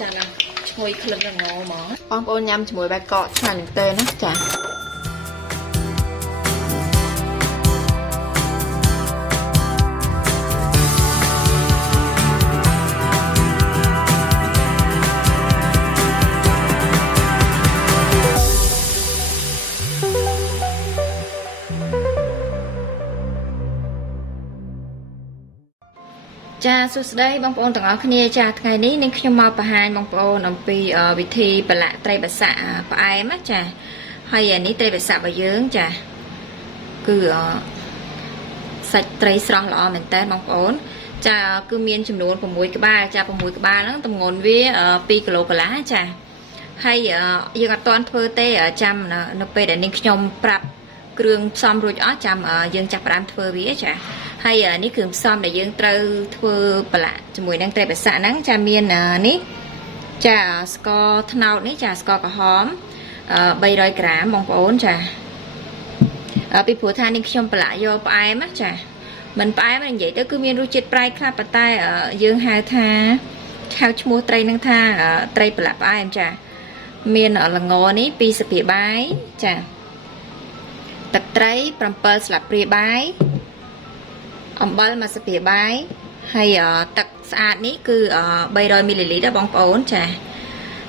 ចាឡើងឈ្ងុយក្លិនល្ងហ្មងបងប្អូនញ៉ាំជាមួយបាយកកឆ្ងាញ់មែនទែនណាចា ចាសួស្តីបងប្អូនទាំងអស់គ្នាចាថ្ងៃនេះនាងខ្ញុំមកបង្ហាញបងប្អូនអំពីអឺវិធីប្រឡាក់ត្រីបាសាក់អ่าផ្អែមណាចាហើយអានេះត្រីបាសាក់របស់យើងចាគឺអឺសាច់ត្រីស្រស់ល្អមែនតើបងប្អូន ចាគឺមានចំនួន6ក្បាលចា6ក្បាលហ្នឹងទម្ងន់វា2គីឡូកន្លះចាហើយអឺយើងអត់ទាន់ធ្វើទេចាំនៅនៅពេលដែលនាងខ្ញុំប្រាប់គ្រឿងផ្សំរួចអស់ចាំអឺយើងចាប់ផ្ដើមធ្វើវាចា ហើយអឺនេះគ្រឿងផ្សំដែលយើងត្រូវធ្វើប្រឡាក់ជាមួយនឹងត្រីបាសាក់ហ្នឹងចាមានអឺនេះចាស្ករត្នោតនេះចាស្ករក្រហមអឺ300ក្រាមបងប្អូនចាអឺពីព្រោះថានេះខ្ញុំប្រឡាក់យកផ្អែមណាចាមិនផ្អែមនិយាយទៅគឺមានរសជាតិប្រៃខ្លះប៉ុន្តែអឺយើងហៅថាហៅឈ្មោះត្រីនឹងថាអឺត្រីប្រឡាក់ផ្អែមចាមានល្ងនេះ2ស្លាបព្រាបាយចាទឹកត្រី7ស្លាបព្រាបាយ អំបិល1ស្លាបព្រាបាយហើយអឺទឹកស្អាតនេះគឺអឺ300មីលីលីត្រដែរបងប្អូនចា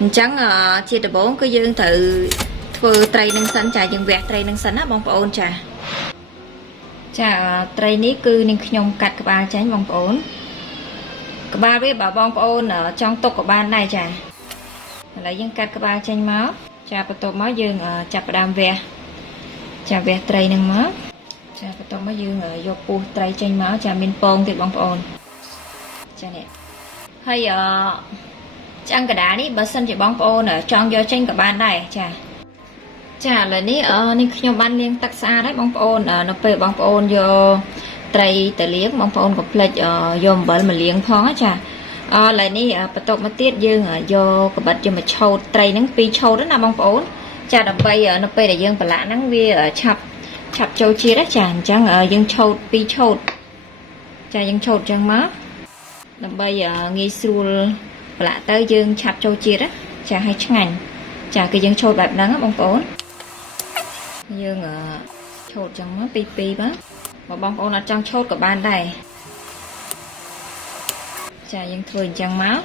អញ្ចឹងអឺជាដំបូងគឺយើងត្រូវធ្វើត្រីនឹងសិនចាយើងវះត្រីនឹងសិនណាបងប្អូនចាចាត្រីនេះគឺនាងខ្ញុំកាត់ក្បាលចេញបងប្អូន ក្បាលវាបើបងប្អូនអឺចង់ទុកក៏បានដែរចាឥឡូវយើងកាត់ក្បាលចេញមកចាបន្ទាប់មកយើងអឺចាប់ផ្ដើមវះចាវះត្រីនឹងមក ចាបន្ទាប់មកយើងអឺយកពោះត្រីចេញមកចាមានពងទៀតបងប្អូនចានេះហើយអឺឆ្អឹងកដានេះបើសិនជាបងប្អូនអឺចង់យកចេញក៏បានដែរចាចាឥឡូវនេះអឺនេះខ្ញុំបានលាងទឹកស្អាតហើយបងប្អូនអឺនៅពេលបងប្អូនយកត្រីទៅលាងបងប្អូនកុំភ្លេចអឺយកអំបិលមកលាងផងណាចាអឺឥឡូវនេះអឺបន្ទាប់មកទៀតយើងអឺយកកបិតយកមកឆោតត្រីហ្នឹងពីរឆោតណាបងប្អូនចាដើម្បីអឺនៅពេលដែលយើងប្រឡាក់ហ្នឹងវាអឺឆាប់ ឆាប់ចូលជាតិណាចាអញ្ចឹងអឺយើងឆោតពីរឆោតចាយើងឆោតអញ្ចឹងមកដើម្បីអឺងាយស្រួលប្រឡាក់ទៅយើងឆាប់ចូលជាតិណាចាឲ្យឆ្ងាញ់ចាគឺយើងឆោតបែបហ្នឹងណាបងប្អូនយើងអឺឆូតចឹងមកពីពីបាទបើបងប្អូនអត់ចង់ឆូតក៏បានដែរចាយើងធ្វើអញ្ចឹងមក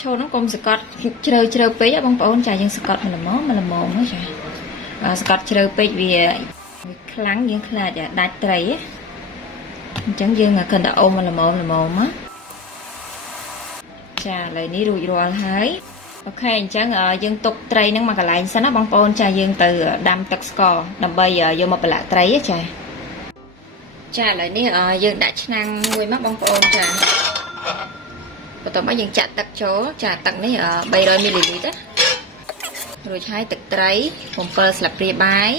ឆូតហ្នឹងកុំសកត់ជ្រៅជ្រៅពេកណាបងប្អូនចាយើងសកត់មិនល្មមមិនល្មមណាចាអឺ សកត់ជ្រៅពេកវាវាខ្លាំងយើងខ្លាចដាច់ត្រីណាអញ្ចឹងយើងគិតតែអុំមិនល្មមល្មមណាចាឥឡូវនេះរួចរាល់ហើយអូខេអញ្ចឹងអឺយើងទុកត្រីហ្នឹងមកកន្លែងសិនណាបងប្អូនចាយើងទៅដាំទឹកស្ករដើម្បីយកមកប្រឡាក់ត្រីណាចាចាឥឡូវនេះអឺយើងដាក់ឆ្នាំងមួយមកបងប្អូនចាបន្ទាប់មកយើងចាក់ទឹកចូលចាទឹកនេះអឺ300មីលីលីត្រណា រួចហើយទឹកត្រី7ស្លាបព្រាបាយ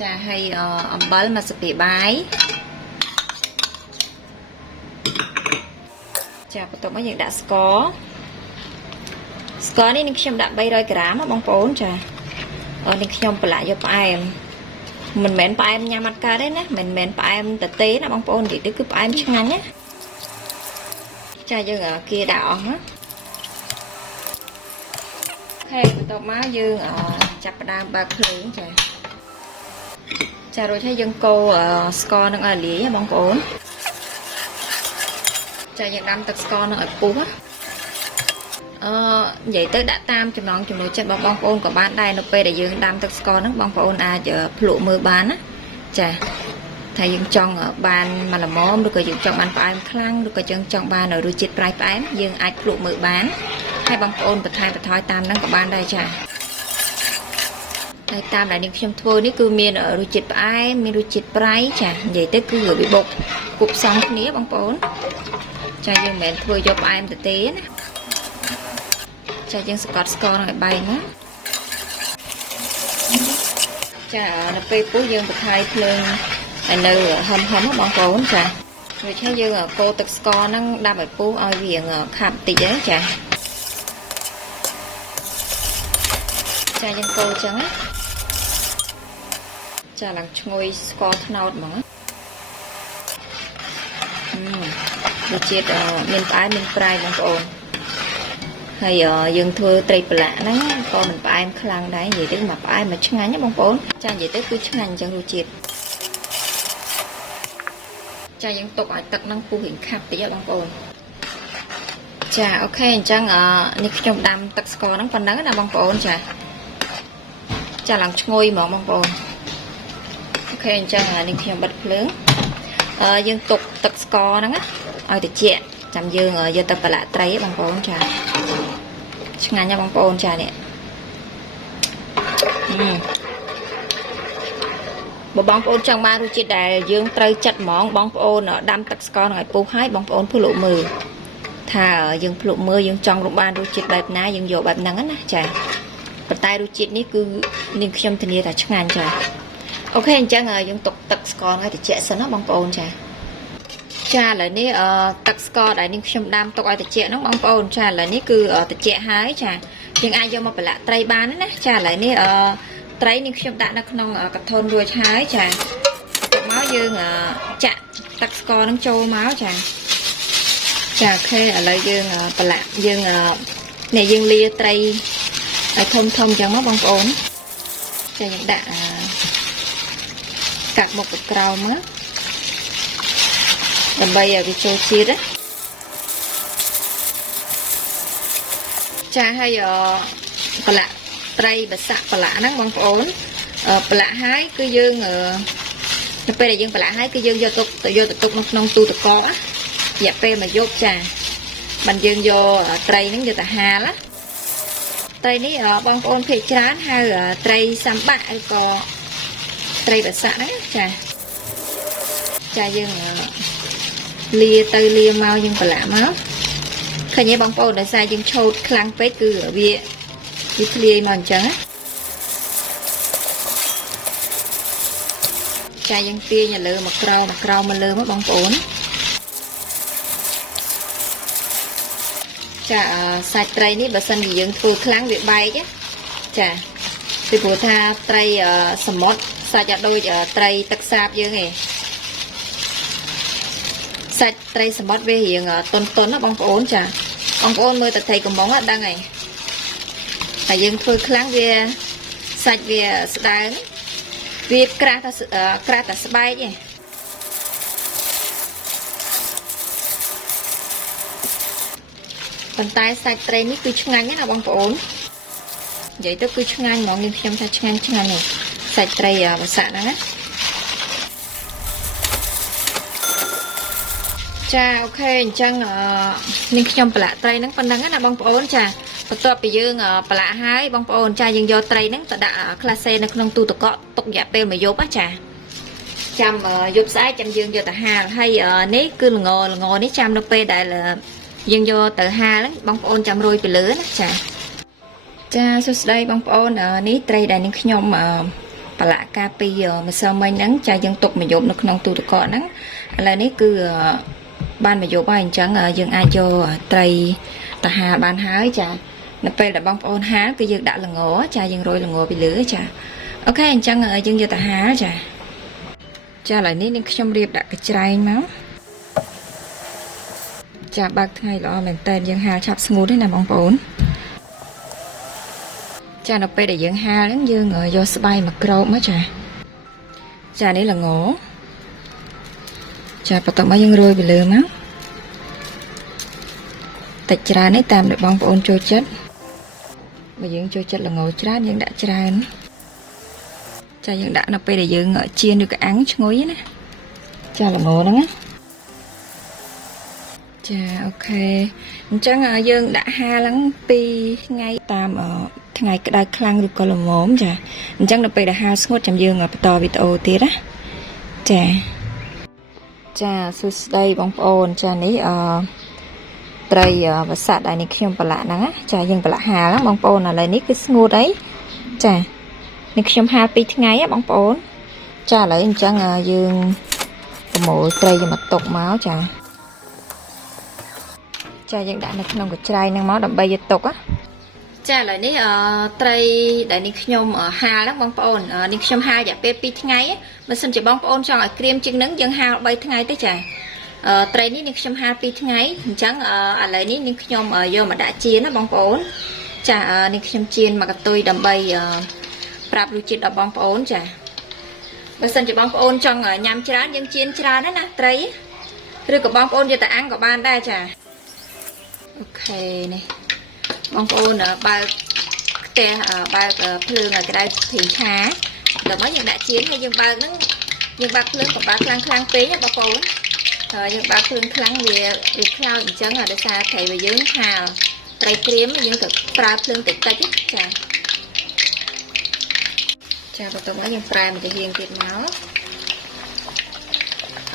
ចាហើយអឺអំបិល1ស្លាបព្រាបាយចាបន្ទាប់មកយើងដាក់ស្ករស្ករនេះនឹងខ្ញុំដាក់300ក្រាមណាបងប្អូនចាអឺនេះខ្ញុំប្រឡាក់យកផ្អែមមិនមែនផ្អែមញ៉ាំអត់កើតទេណាមិនមែនផ្អែមតទេណាបងប្អូននិយាយទៅគឺផ្អែមឆ្ងាញ់ណាចាយើងអ่าគៀដាក់អស់ណាអូ ខេបន្ទាប់មកយើងអ่าចាប់ផ្ដើមបើកភ្លើងចាចារួចហើយយើងកូរអឺស្ករនឹងឲ្យលាយណាបងប្អូនចាយើងដាំទឹកស្ករនឹងឲ្យពុះណាអឺនិយាយទៅដាក់តាមចំណងចំណូលចិត្តរបស់បងប្អូនក៏បានដែរនៅពេលដែលយើងដាំទឹកស្ករហ្នឹងបងប្អូនអាចអឺភ្លក់មើលបានណាចាថាយើងចង់បានមកល្មមឬក៏យើងចង់បានផ្អែមខ្លាំងឬក៏យើងចង់បានរសជាតិប្រៃផ្អែមយើងអាចភ្លក់មើលបាន ហើយបងប្អូនបន្ថែមបន្ថយតាមហ្នឹងក៏បានដែរចាហើយតាមដែលនាងខ្ញុំធ្វើនេះគឺមានរសជាតិផ្អែមមានរសជាតិប្រៃចានិយាយទៅគឺវាបុកគប់ផ្សំគ្នាបងប្អូនចាយើងមិនមែនធ្វើយកផ្អែមទៅទេណាចាយើងសកត់ស្ករនឹងឲ្យបែកណាចានៅពេលពុះយើងបន្ថយភ្លើងឲ្យនៅហឹមហឹមបងប្អូនចាដូច្នេះយើងកូរទឹកស្ករហ្នឹងដាប់ឲ្យពុះឲ្យវាខាប់តិចហ្នឹងចា ចាយើងកូរអញ្ចឹងណាចាឡើងឈ្ងុយស្ករត្នោតហ្មងហឹមរសជាតិអឺមានផ្អែមមានប្រៃបងប្អូនហើយអឺយើងធ្វើត្រីប្រឡាក់ហ្នឹងក៏មិនផ្អែមខ្លាំងដែរនិយាយទៅមកផ្អែមមកឆ្ងាញ់ណាបងប្អូនចានិយាយទៅគឺឆ្ងាញ់អញ្ចឹងរសជាតិចាយើងទុកឲ្យទឹកហ្នឹងពុះរៀងខាប់តិចហ៎បងប្អូនចាអូខេអញ្ចឹងអឺនេះខ្ញុំដាំទឹកស្ករហ្នឹងប៉ុណ្ណឹងណាបងប្អូនចា ចាឡើងឈ្ងុយហ្មងបងប្អូនអូខេអញ្ចឹងអានេះខ្ញុំបិទភ្លើងអឺយើងទុកទឹកស្ករហ្នឹងណាឲ្យត្រជាក់ចាំយើងអឺយកទៅប្រឡាក់ត្រីហ៎បងប្អូនចាឆ្ងាញ់ណាស់បងប្អូនចានេះហឹមបើបងប្អូនចង់បានរសជាតិដែលយើងត្រូវចិត្តហ្មងបងប្អូនដាំទឹកស្ករនឹងឲ្យពុះហើយបងប្អូនភ្លក់មើលថាយើងភ្លក់មើលយើងចង់រកបានរសជាតិបែបណាយើងយកបែបហ្នឹងណាចា ប៉ុន្តែរសជាតិនេះគឺនាងខ្ញុំធានាថាឆ្ងាញ់ចាអូខេអញ្ចឹងយើងទុកទឹកស្ករឲ្យត្រជាក់សិនណាបងប្អូនចាចាឥឡូវនេះអឺទឹកស្ករដែលនាងខ្ញុំដាំទុកឲ្យត្រជាក់ហ្នឹងបងប្អូនចាឥឡូវនេះគឺអឺត្រជាក់ហើយចាយើងអាចយកមកប្រឡាក់ត្រីបានណាចាឥឡូវនេះអឺត្រីនាងខ្ញុំដាក់នៅក្នុងអឺកធុនរួចហើយចាយកមកយើងអឺចាក់ទឹកស្ករហ្នឹងចូលមកចាចាអូខេឥឡូវយើងអឺប្រឡាក់យើងអឺនេះយើងលាត្រី ឲ្យធំធំអញ្ចឹងមកបងប្អូនចាយើងដាក់អឺកាត់មុខទៅក្រោមមកដើម្បីឲ្យវាចូលជាតិណាចាហើយអប្រឡាក់ត្រីបសាក់ប្រឡាក់ហ្នឹងបងប្អូនអឺប្រឡាក់ហើយគឺយើងអឺនៅពេលដែលយើងប្រឡាក់ហើយគឺយើងយកទុកទៅយកទៅទុកនៅក្នុងទូទឹកកករយៈពេលមួយយប់ចាបានយើងយកត្រីហ្នឹងយកទៅហាលណា ត្រីនេះអឺបងប្អូនភាគច្រើនហៅអឺត្រីសម្បាក់ឬក៏ត្រីបសាក់ហ្នឹងចាចាយើងអឺលាទៅលាមកយើងប្រឡាក់មកឃើញទេបងប្អូនដោយសារយើងឆូតខ្លាំងពេកគឺវាវាធ្លាយមកអញ្ចឹងណាចាយើងទាញឲ្យលើមកក្រោមមកក្រោមមកលើមកបងប្អូន ចាអឺសាច់ត្រីនេះបើសិនជាយើងធ្វើខ្លាំងវាបែកណាចាពីព្រោះថាត្រីអឺសមុទ្រសាច់អត់ដូចអឺត្រីទឹកសាបយើងទេសាច់ត្រីសមុទ្រវារៀងតុនតុនណាបងប្អូនចាបងប្អូនមើលតែត្រីកំងហ្នឹងដឹងហើយតែយើងធ្វើខ្លាំងវាសាច់វាស្ដើងវាក្រាស់តែស្អឺក្រាស់តែស្បែកឯង ប៉ុន្តែសាច់ត្រីនេះគឺឆ្ងាញ់ណាស់បងប្អូននិយាយទៅគឺឆ្ងាញ់ហ្មងនាងខ្ញុំថាឆ្ងាញ់ឆ្ងាញ់នេះសាច់ត្រីអឺវសាក់ហ្នឹងណាចាអូខេអញ្ចឹងអឺនាងខ្ញុំប្រឡាក់ត្រីហ្នឹងប៉ុណ្ណឹងណាបងប្អូនចាបន្ទាប់ពីយើងអឺប្រឡាក់ហើយបងប្អូនចាយើងយកត្រីហ្នឹងទៅដាក់ក្លាសេនៅក្នុងទូទឹកកកទុករយៈពេលមួយយប់ណាចាចាំអឺយប់ស្អែកចាំយើងយកទៅហាលហើយអឺនេះគឺល្ងល្ងនេះចាំនៅពេលដែលអឺ យើងយកទៅហាលហ្នឹងបងប្អូនចាំរោយពីលើណាចាចាសួស្តីបងប្អូនអឺនេះត្រីដែលនាងខ្ញុំអឺប្រឡាក់កាលពីអឺម្សិលមិញហ្នឹងចាយើងទុកមួយយប់នៅក្នុងទូទឹកកកហ្នឹងឥឡូវនេះគឺអឺបានមកយកហើយអញ្ចឹងយើងអាចយកត្រីទៅហាលបានហើយចានៅពេលដែលបងប្អូនហាលគឺយើងដាក់ល្ងចាយើងរោយល្ងពីលើចាអូខេអញ្ចឹងយើងយកទៅហាលចាចាឥឡូវនេះនាងខ្ញុំរៀបដាក់កញ្ច្រែងមក ចាបើកថ្ងៃល្អមែនតើយើងហាលឆាប់ស្ងួតទេណាបងប្អូនចានៅពេលដែលយើងហាលហ្នឹងយើងយកស្បៃមកក្របមកចាចានេះល្ងចាបន្ទាប់មកយើងរោយពីលើមកតិចច្រើននេះតាមដែលបងប្អូនចូលចិត្តបើយើងចូលចិត្តល្ងច្រើនយើងដាក់ច្រើនចាយើងដាក់នៅពេលដែលយើងចៀនឬក៏អាំងឈ្ងុយណាចាល្ងហ្នឹងណា ចាអូខេអញ្ចឹងយើងដាក់ហាលហ្នឹង2ថ្ងៃតាមថ្ងៃក្តៅខ្លាំងឬក៏ល្មមចាអញ្ចឹងនៅពេលដែលហាលស្ងួតចាំយើងបន្តវីដេអូទៀតណាចាចាសួស្តីបងប្អូនចានេះអឺត្រីវសាក់ដែលនេះខ្ញុំប្រឡាក់ហ្នឹងណាចាយើងប្រឡាក់ហាលហ្នឹងបងប្អូនឥឡូវនេះគឺស្ងួតអីចានេះខ្ញុំហាល2ថ្ងៃហ៎បងប្អូនចាឥឡូវអញ្ចឹងយើងប្រមូលត្រីយកមកទុកមកចា ចាយើងដាក់នៅក្នុងកញ្ច្រែងហ្នឹងមកដើម្បីយកទុកណាចាឥឡូវនេះអឺត្រីដែលនេះខ្ញុំហាលហ្នឹងបងប្អូននេះខ្ញុំហាលរយៈពេល2ថ្ងៃបើសិនជាបងប្អូនចង់ឲ្យក្រៀមជាងហ្នឹងយើងហាល3ថ្ងៃទេចាអអឺត្រីនេះនាងខ្ញុំហាល2ថ្ងៃអញ្ចឹងអឺឥឡូវនេះនាងខ្ញុំអឺយកមកដាក់ចៀនណាបងប្អូនចាអឺនាងខ្ញុំចៀនមកកតុយដើម្បីអឺប្រាប់រសជាតិដល់បងប្អូនចាបើសិនជាបងប្អូនចង់ញ៉ាំច្រើនយើងចៀនច្រើនណាណាត្រីឬក៏បងប្អូនយកតែអាំងក៏បានដែរចា អូខេនេះបងប្អូនអឺបើកផ្ទះអឺបើកអឺភ្លើងឲ្យក្តៅព្រីងឆាដល់មកយើងដាក់ចៀនហើយយើងបើកហ្នឹងយើងបើកភ្លើងក៏បើកខ្លាំងខ្លាំងពេកណាបងប្អូនហើយយើងបើកភ្លើងខ្លាំងវាវាខ្លោចអញ្ចឹងអាដោយសារត្រីរបស់យើងហាលត្រីក្រៀមយើងត្រូវប្រើភ្លើងតិចតិចៗចាចាបន្ទាប់មកយើងប្រែម្ទេសរៀងទៀតមក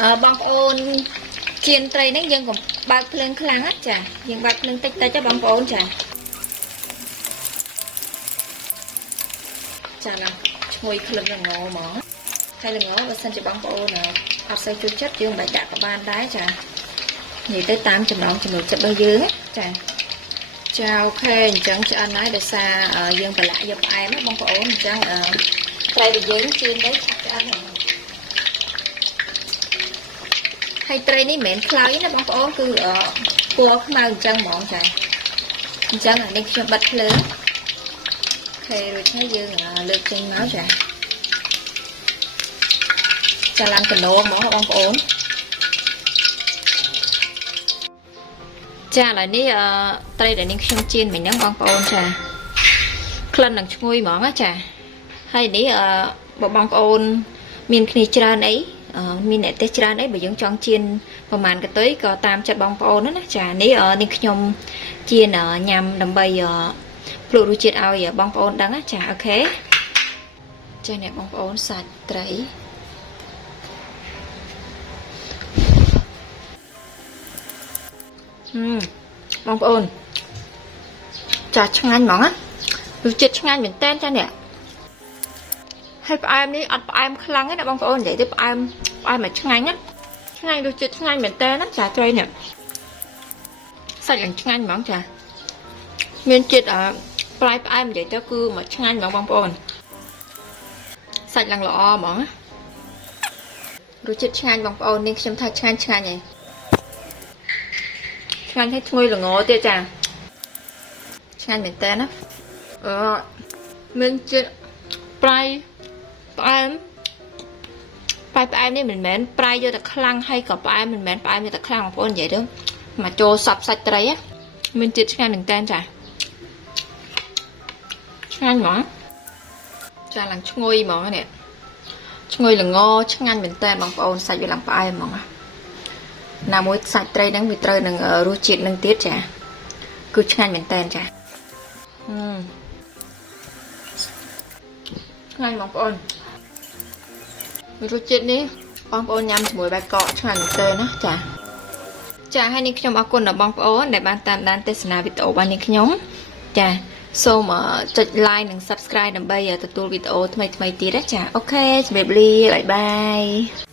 អឺបងប្អូនជៀនត្រីហ្នឹងយើងកុំ បើកភ្លើងខ្លាំងណាចាយើងបើកភ្លើងតិចតិចៗបងប្អូនចាចាណាឈ្ងុយក្លិនល្ងហ្មងហើយល្ងបើសិនជាបងប្អូនអត់សូវចូលចិត្តយើងមិនបាច់ដាក់ក៏បានដែរចានិយាយទៅតាមចំណងចំណូលចិត្តរបស់យើងណាចាចាអូខេអញ្ចឹងឆ្អិនហើយដោយសារអឺយើងប្រឡាក់យកផ្អែមណាបងប្អូនអញ្ចឹងអឺត្រីរបស់យើងជឿនទៅឆាប់ឆ្អិន ហើយហើយត្រីនេះមិនមែនខ្លោចណាបងប្អូនគឺអឺពណ៌ខ្មៅអញ្ចឹងហ្មងចាអញ្ចឹងអានេះខ្ញុំបិទភ្លើងអូខេរួចហើយយើងអឺលើកចេញមកចាចាឡើងកណោហ្មងបងប្អូនចាឥឡូវនេះអឺត្រីដែលនាងខ្ញុំចៀនមិញហ្នឹងបងប្អូនចាក្លិននឹងឈ្ងុយហ្មងណាចាហើយនេះអឺបើបងប្អូន មានគ្នាច្រើនអីអឺ មានអ្នកទេសច្រើនអីបើយើងចង់ចៀនប្រហែលកតុយក៏តាមចិត្តបងប្អូនណាចានេះអឺនេះខ្ញុំចៀនអឺញ៉ាំដើម្បីអឺភ្លក់រសជាតិឲ្យបងប្អូនដឹងណាចាអូខេចាអ្នកបងប្អូនសាច់ត្រីហឹមបងប្អូនចាឆ្ងាញ់ហ្មងណារសជាតិឆ្ងាញ់មែនតើចានេះហើយផ្អែមនេះអត់ផ្អែមខ្លាំងទេណាបងប្អូននិយាយទៅផ្អែម ផ្អែមមកឆ្ងាញ់ណាឆ្ងាញ់រសជាតិឆ្ងាញ់មែនតើណាចាត្រីនេះសាច់ឡើងឆ្ងាញ់ហ្មងចាមានជាតិអផ្លែផ្អែមនិយាយទៅគឺមកឆ្ងាញ់ហ្មងបងប្អូនសាច់ឡើងល្អហ្មងណារសជាតិឆ្ងាញ់បងប្អូននេះខ្ញុំថាឆ្ងាញ់ឆ្ងាញ់ហីឆ្ងាញ់ឲ្យឈ្ងុយល្ងទៀតចាឆ្ងាញ់មែនតើណាអឺមានជាតិប្រៃផ្អែម ប្រៃផ្អែមនេះមិនមែនប្រៃយកតែខ្លាំងហើយក៏ផ្អែមមិនមែនផ្អែមយកតែខ្លាំងបងប្អូននិយាយទៅមកចូលសពសាច់ត្រីណាមានជាតិឆ្ងាញ់មែនតើចាឆ្ងាញ់ហ្មងចាឡើងឈ្ងុយហ្មងនេះឈ្ងុយល្ងឆ្ងាញ់មែនតើបងប្អូនសាច់វាឡើងផ្អែមហ្មងណាណាមួយសាច់ត្រីហ្នឹងវាត្រូវនឹងអឺរសជាតិនឹងទៀតចាគឺឆ្ងាញ់មែនតើចាហឹមឆ្ងាញ់បងប្អូន រសជាតិនេះបងប្អូនញ៉ាំជាមួយបាយកកឆ្ងាញ់មែនតើណាចាចាហើយនេះខ្ញុំអរគុណដល់បងប្អូនដែលបានតាមដានទស្សនាវីដេអូរបស់នាងខ្ញុំចាសូមអឺចុច like និង subscribe ដើម្បីទទួលវីដេអូថ្មីៗទៀតណាចាអូខេជម្រាបលាបាយបាយ